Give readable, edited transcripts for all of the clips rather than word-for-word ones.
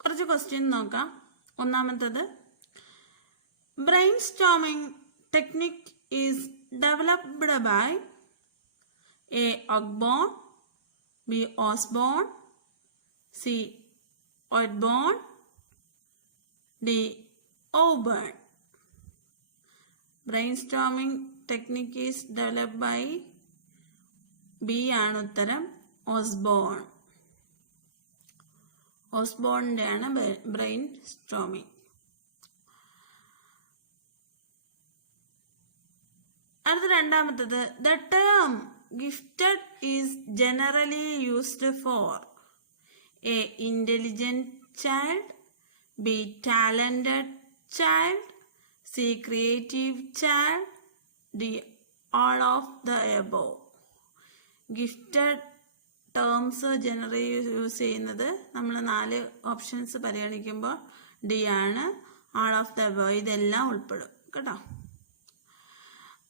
കുറച്ച് ക്വസ്റ്റ്യൻ നോക്കാം. ഒന്നാമത്തത്, brainstorming technique is developed by A Ogborn, B Osborn, C Odborn, D Oburn. Brainstorming technique is developed by B ആണ് ഉത്തരം, Osborn. ഓസ്ബോണിൻ്റെ ആണ് brainstorming. അടുത്ത രണ്ടാമത്തത്, the term gifted is generally used for A intelligent child, B talented child, C creative child, D all of the above. Gifted terms generally use ചെയ്യുന്നത് നമ്മൾ 4 options പരിഗണിക്കുമ്പോൾ D ആണ്, ആൾ ഓഫ് ദ എബോവ് ഇതെല്ലാം ഉൾപ്പെടും കേട്ടോ.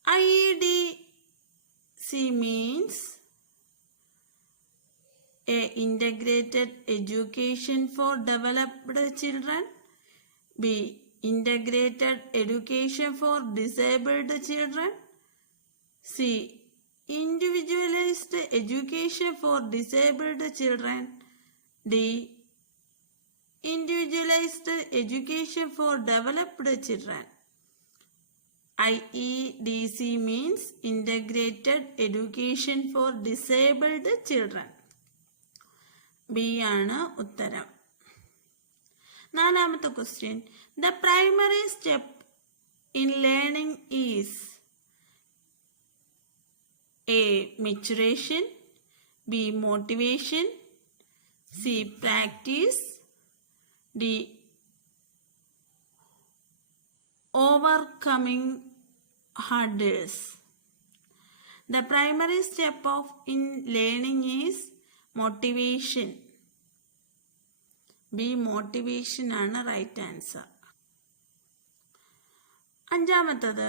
IEDC means a integrated education for developed children, B integrated education for disabled children, C individualized education for disabled children, D individualized education for developed children. IEDC means integrated education for disabled children. B ആണ് ഉത്തരം. നാലാമത്തെ question, the primary step in learning is A maturation, B motivation, C practice, D overcoming hurdles. The primary step in learning is motivation. B motivation ആണ് right answer. അഞ്ചാമത്തത്,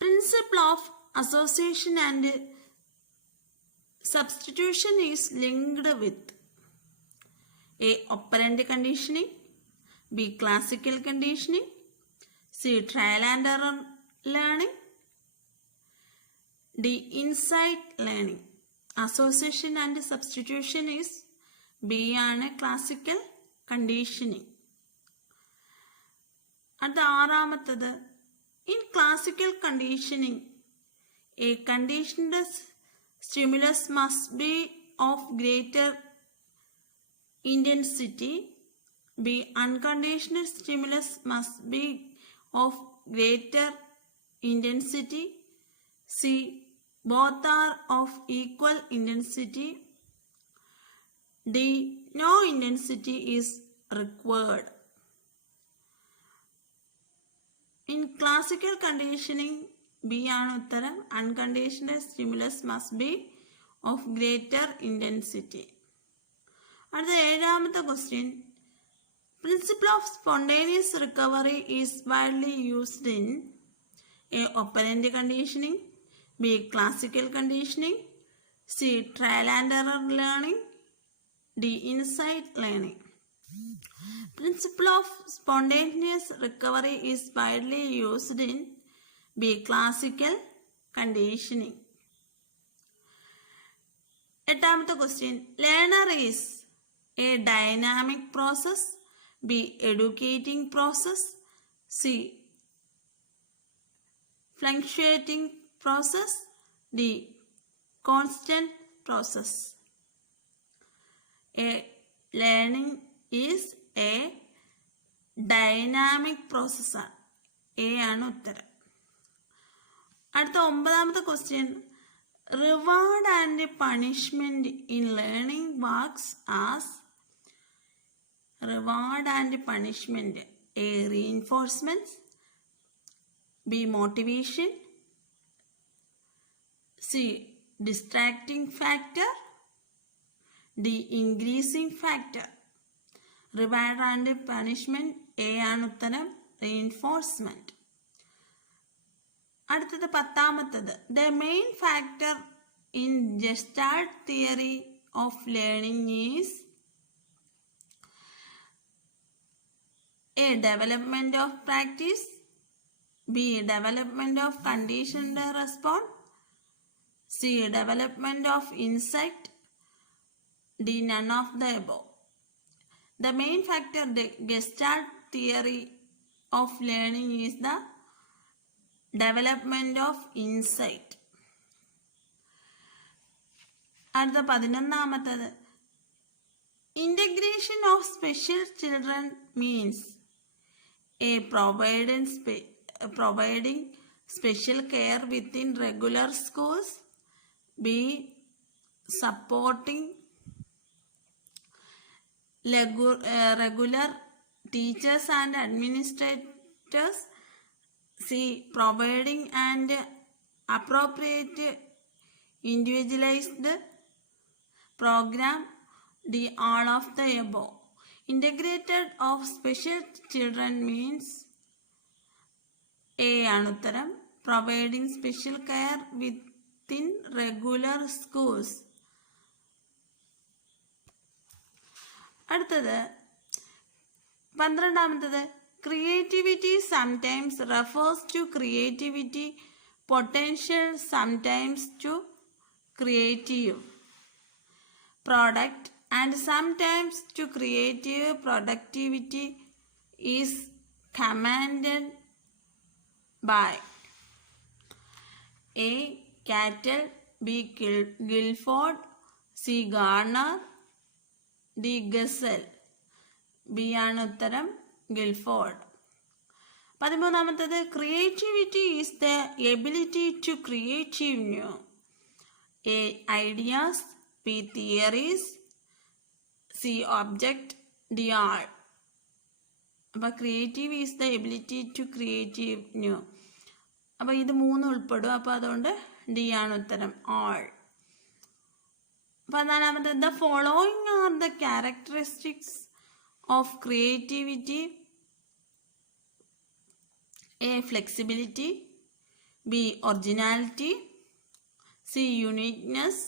principle of association and substitution is linked with A operant conditioning, B classical conditioning, C trial and error learning, D insight learning. Association and substitution is B ആണ് classical conditioning. അടുത്ത ആറാമത്തത്, in classical conditioning a conditioned stimulus must be of greater intensity, B unconditioned stimulus must be of greater intensity, C both are of equal intensity, D no intensity is required. In classical conditioning B ആണ് ഉത്തരം, unconditioned stimulus must be of greater intensity. അടുത്ത ഏഴാമത്തെ question, principle of spontaneous recovery is widely used in A operant conditioning, B classical conditioning, C trial and error learning, D insight learning. Principle of spontaneous recovery is widely used in B classical conditioning. എട്ടാമത്തെ question, learner is A dynamic process, B educating process, C fluctuating process, D constant process. A learning is a dynamic process ആണ്, A ആണ് ഉത്തരം. അടുത്ത ഒമ്പതാമത്തെ question, reward and punishment in learning works as reward and punishment A reinforcement, B motivation, C distracting factor, D increasing factor. Reward and punishment A ആണ് ഉത്തരം, reinforcement. അടുത്തത് പത്താമത്തത്, the main factor in Gestalt theory of learning is A. Development of practice, B. Development of conditioned response, C. Development of insight, D. None of the above. The main factor the Gestalt theory of learning is the development of insight. അടുത്ത 11ാമത്തേത് integration of special children means A. Providing special care within regular schools, B. Supporting regular teachers and administrators, C. Providing and appropriate individualized program, D. All of the above. Integrated of special children means A ആണ് ഉത്തരം. Providing special care within regular schools. അടുത്തത് 12ാമത്തേത് creativity sometimes refers to creativity potential, sometimes to creative product, and sometimes to creative productivity is commanded by A. Cattell, B. Guilford, C. Garner, D. Gessel. B ആണ് ഉത്തരം. Guilford. 13ാമത്തേത് creativity is the ability to create new A. ideas, B. theories, C. object, D. all. അപ്പോൾ creative is the ability to creative new. അപ്പോൾ ഇത് 3 ഉൾപ്പെടും. അപ്പോൾ അതുകൊണ്ട് D ആണ് ഉത്തരം, all. 14ാമത്തെ the following are the characteristics of creativity. A. flexibility, B. originality, C. uniqueness,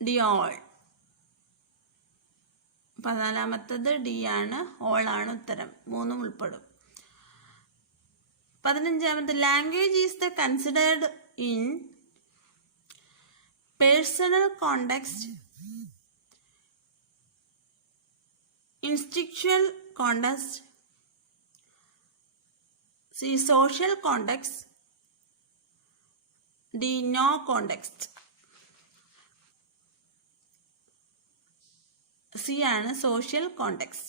D. all. 14ാമത്തത് ഡി ആണ്, ഓൾ ആണ് ഉത്തരം. 3 ഉൾപ്പെടും. 15ാമത്തെ language is the considered in personal context, instinctual context, C. social context, D. no context. C ആണ് social context.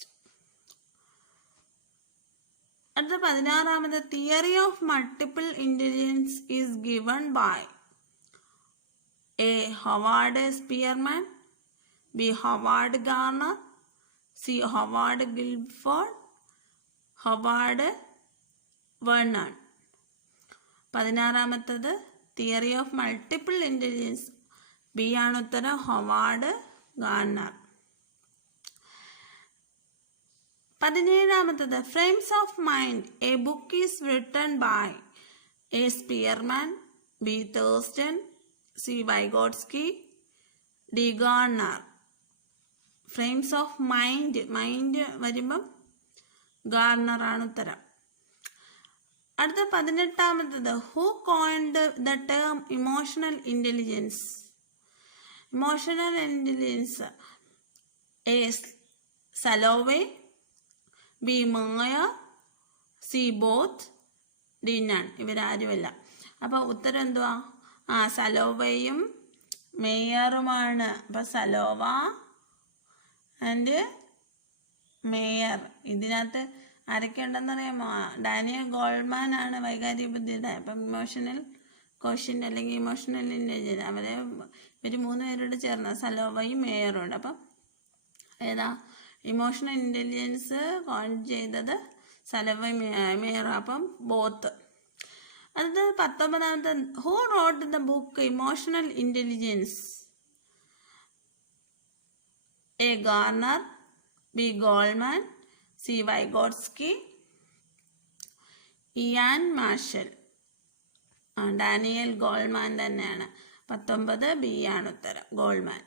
അടുത്ത 16ാമത് theory of multiple intelligence is given by A. Howard Spearman, B. Howard Gardner, C. Howard Guilford, Howard Vernon. 16ാമത്തത് theory of multiple intelligence, B ആണ് ഉത്തരം, Howard Gardner. 17ാമത്തത് frames of mind, a book is written by A. Spearman, B. Thurstone, C. Vygotsky, D. Gardner. Frames of mind വരുമ്പം Gardner ആണ് ഉത്തരം. അടുത്ത 18ാമത്തത് who coined the term emotional intelligence. Emotional intelligence A. Salovey, B. Mayor, C. Both, D. None. ഇവരാരുമല്ല. അപ്പോൾ ഉത്തരം എന്തുവാ? സലോവയും മേയറുമാണ്. അപ്പം സലോവ ആൻഡ് മേയർ. ഇതിനകത്ത് ആരൊക്കെ ഉണ്ടെന്ന് അറിയാമോ? ഡാനിയൽ ഗോൾമാൻ ആണ് വൈകാരിക ബുദ്ധിയുടെ. അപ്പം ഇമോഷണൽ ക്വസ്റ്റ്യൻ അല്ലെങ്കിൽ ഇമോഷണൽ ഇൻ്റലിജൻസ് ഇവർ 3 പേരോട് ചേർന്ന സലോവയും മേയറും ഉണ്ട്. അപ്പം ഏതാ ഇമോഷണൽ ഇൻ്റലിജൻസ് കോൺ ചെയ്തത്? സലോവയും മേയറും. അപ്പം ബോത്ത്. അടുത്ത 19ാമത്തെ who wrote the book emotional intelligence. A. Gardner, B. Goleman, C. Vygotsky, Ian Marshall. Daniel Goleman തന്നെയാണ്. 19 ബി ആണ് ഉത്തരം. ഗോൾഡ്മാൻ.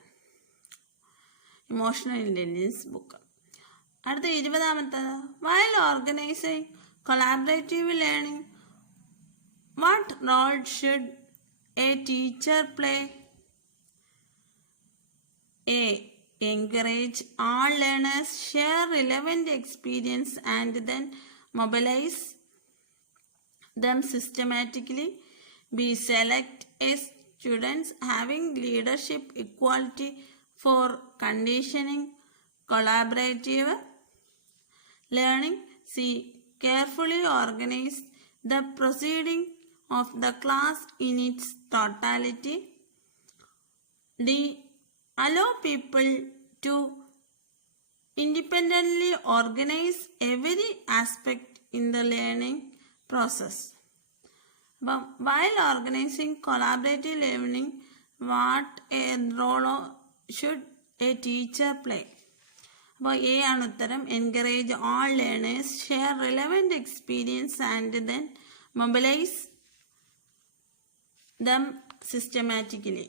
Emotional intelligence book. അടുത്ത 20ാമത്തേത്, while organising collaborative learning what role should a teacher play? A. Encourage all learners, share relevant experience and then mobilize them systematically. B. Select a students having leadership equality for conditioning collaborative learning. C. Carefully organize the proceeding of the class in its totality. D. Allow people to independently organize every aspect in the learning process. While organizing collaborative learning, what a role should a teacher play? അപ്പോൾ A ആണ് ഉത്തരം. Encourage all learners, share relevant experience and then mobilise dum systematically.